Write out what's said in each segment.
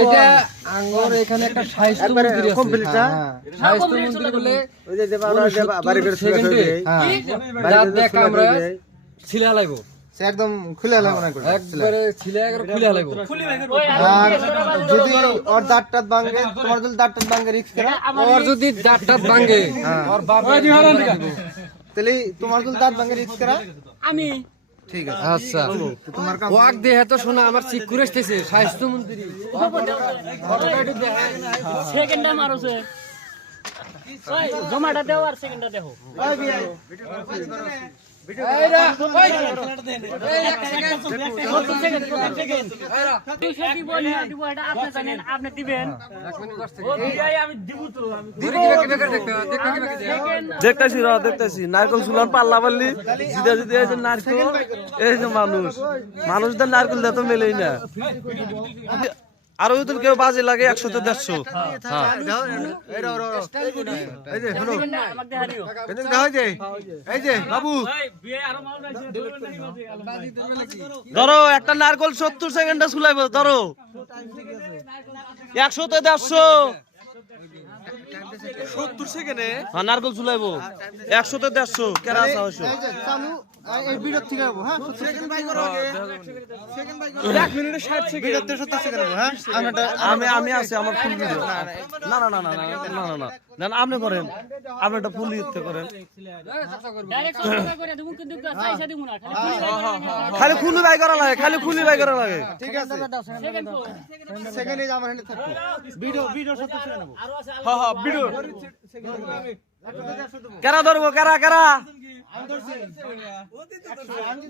এটা আঙ্গুর এখানে একটা শাইস্ত মন্দির আছে কমপ্লিটটা শাইস্ত মন্দির বলে ওই যে বাড়ি করে সেকেন্ডে দেখ আমরা ছিলা লাইবো সে একদম খুলে লাইবো না করে একবারে ছিলা একবার খুলে লাইবো আর যদি ওর দাঁতটা ভাঙে তোমার যদি দাঁতটা ভাঙে রিস্ক করা ওর যদি দাঁতটা ভাঙে ওর বাবা তাহলে তোমার যদি দাঁত ভাঙে রিস্ক করা আমি ঠিক আছে আচ্ছা তোমার কাছে ওয়াক দেহে তো শোনা আমার চিক করে আসতেছে স্বাস্থ্য মন্ত্রী সেকেন্ডে মারোছে ওই জমাটা দাও আর সেকেন্ডটা দেখো ওই ভাই এইরা ওই এই এক সেকেন্ড তুই সেটি বল না দিব এটা আপনি জানেন আপনি দিবেন ও ভাই আমি দিব তো আমি দেখতেছি নারকেল চুলান পাল্লা পাল্লি জিদা জিদা এই যে নারকেল এই যে মানুষদের নারকেল দিয়ে তো মেলেই না আর ওই কেউ বাজে লাগে 100 তে 150 বাবু ধরো একটা নারকেল 70 সেকেন্ডে চুলাইবো ধরো 100 তে 150 70 সেকেন্ডে হ্যাঁ নারকেল চুলাইবো 100 তে 150 কেরা আছে হইছো চালু এই ভিডিও থেকে যাবো হ্যাঁ 70 সেকেন্ড বাই করো আগে সেকেন্ড বাই করো 1 মিনিটে 60 সেকেন্ড ভিডিওতে 70 সেকেন্ড হ্যাঁ আমি আছে আমার ফুল ভিডিও না না না না না না না না না আপনি করেন আপনি একটা ফুল ইতে করেন ডাইরেক্ট সব করে দেব কিন্তু পয়সা দিব না খালি ফুলই বাই করা লাগে খালি ফুলই বাই করা লাগে ঠিক আছে সেকেন্ডে আমার হ্যান্ডে থাকো ভিডিও 70 সেকেন্ড নেব হ্যাঁ হ্যাঁ ভিডিও কেরা ধরবো কেরা কেরা আমি ধরছি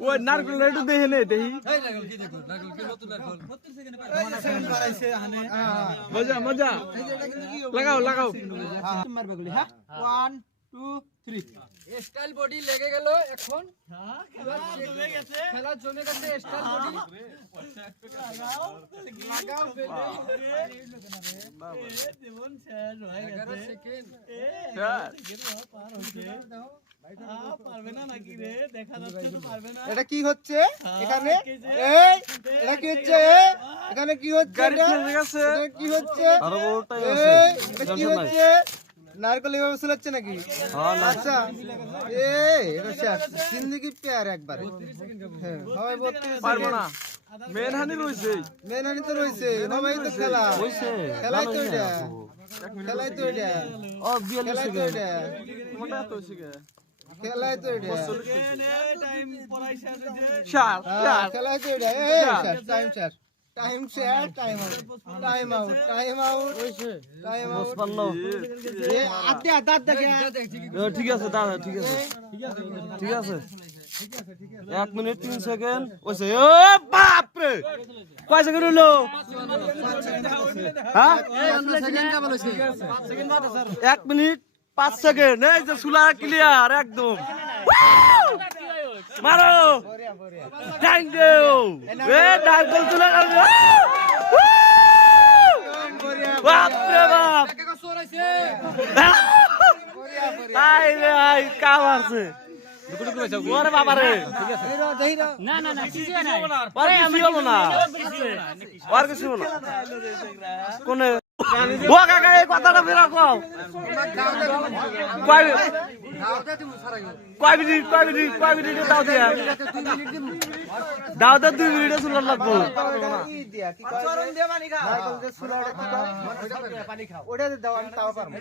ওই নারকেল একটু দেখে নে দেখি মজা মজা লাগাও লাগাও মারবে গুলি হ্যাঁ 1 2 3 স্টাইল বডি লেগে গেল এখন খেলা জমে গেছে স্টাইল বডি লাগাও দেবন শেষ হয়ে গেছে 11 সেকেন্ড পারবে না নাকি রে দেখা যাচ্ছে তো পারবে না এটা কি হচ্ছে এখানে এই এটা কি হচ্ছে এখানে কি হচ্ছে এটা কি হচ্ছে আরে ওটাই আছে এটা কি হচ্ছে নারকেল এভাবে চলাচ্ছে নাকি আচ্ছা এটা শেষ জিন্দেগি প্যার একবারে হ্যাঁ সবাই 32 পারবো না মেন হানি রইছে মেন হানি তো রইছে সবাই তো খেলা হইছে খেলাই তো এটা খেলাই তো এটা ও 42 সেকেন্ড মোটা তো শিখে খেলাই তো এটা টাইম পড়াই শেষ হয়েছে শাল খেলাই তো এটা টাইম শেষ টাইম শেষ টাইম আউট হইছে টাইম আউট 55 এ আতে আদাত দেখে ঠিক আছে দাদা ঠিক আছে ঠিক আছে 1 মিনিট 3 সেকেন্ড ওইছে ও বাপ রে কয় সেকেন্ড হলো হ্যাঁ 1 মিনিট 5 সেকেন্ড এই যে সুলা ক্লিয়ার একদম মারো থ্যাংক ইউ এ ডাবল তুলে বাপ রে বাপ আই রে আই কাম আছে ওরে বাবা রে না না না কিছু না আরে আমি হলো না আর কিছু না কোনে ও কাকা এই কথাটা ফেরা কও কয় মিনিট দাও দিয়া দাও 2 মিনিট শুনলাম লাগবো চরণ দিয়ে পানি খাও নারকেল দিয়ে সুলাটা কি দাও পানি খাও ওটা দাও আমি তাও পারবো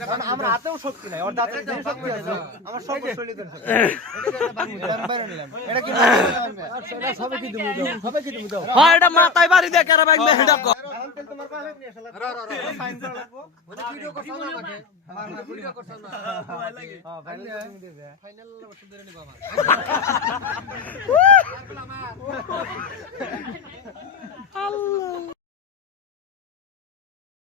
কারণ আমার হাতেও শক্তি নাই ওর দাঁতে যে শক্তি আছে আমার সব শরীরে দেন এটা কি এটা সবে কি দিমু দাও সবে কি দিমু দাও হ্যাঁ এটা মাথায় বাড়ি দে কেরা ব্যাগ মেহেডা কর তেল তোমার কাছে নিয়ে আসলা সাইন করা লাগবো ওটা ভিডিও করছ না আমাকে ভিডিও করছ না ভয় লাগে হ্যাঁ ফাইনাল তুমি দেবে ফাইনাল বছর ধরে নি বাবা